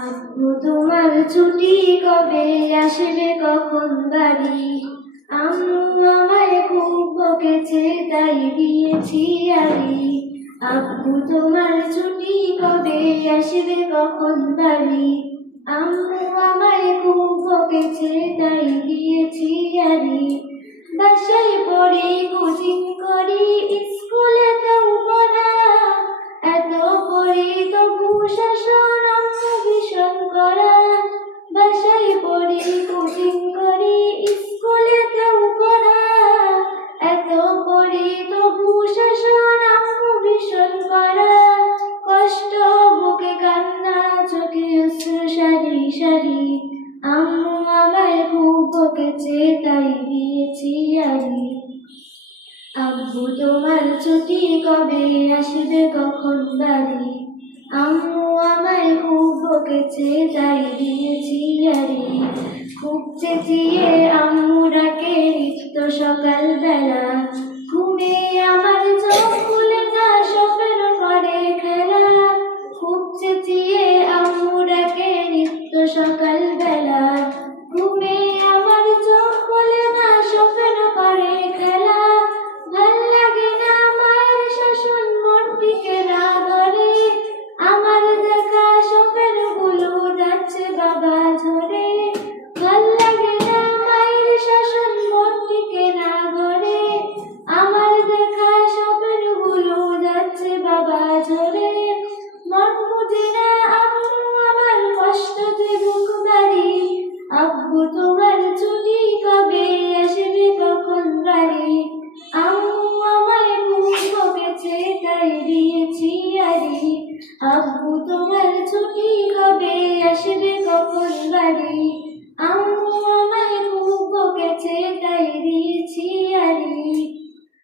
আব্বু তোমার ছুটি কবে আসবে কখন বাড়ি? আম্মু আমায় খুব বকেছে তাই দিয়েছি আড়ি। আব্বু তোমার ছুটি কবে আসবে কখন বাড়ি? আম্মু আমায় খুব বকেছে তাই দিয়েছি আড়ি। বাসায় পড়ি কোচিং করি স্কুলে তাও পড়া, এত পড়ি তবু শাসন আম্মু ভীষণ করা। বাসায় পড়ি কোচিং করি স্কুলে তাও পড়া, এত পড়ি তবু শাসন আম্মু ভীষণ করা। কষ্ট বুকে কান্না চোখে অশ্রু সারি সারি। আম্মু আমায় খুব বকেছে তাই দিয়েছি আড়ি। আব্বু তোমার ছুটি কবে আসবে কখন বাড়ি? আম্মু আমায় খুব বকেছে তাই দিয়েছি আড়ি। খুব চেঁচিয়ে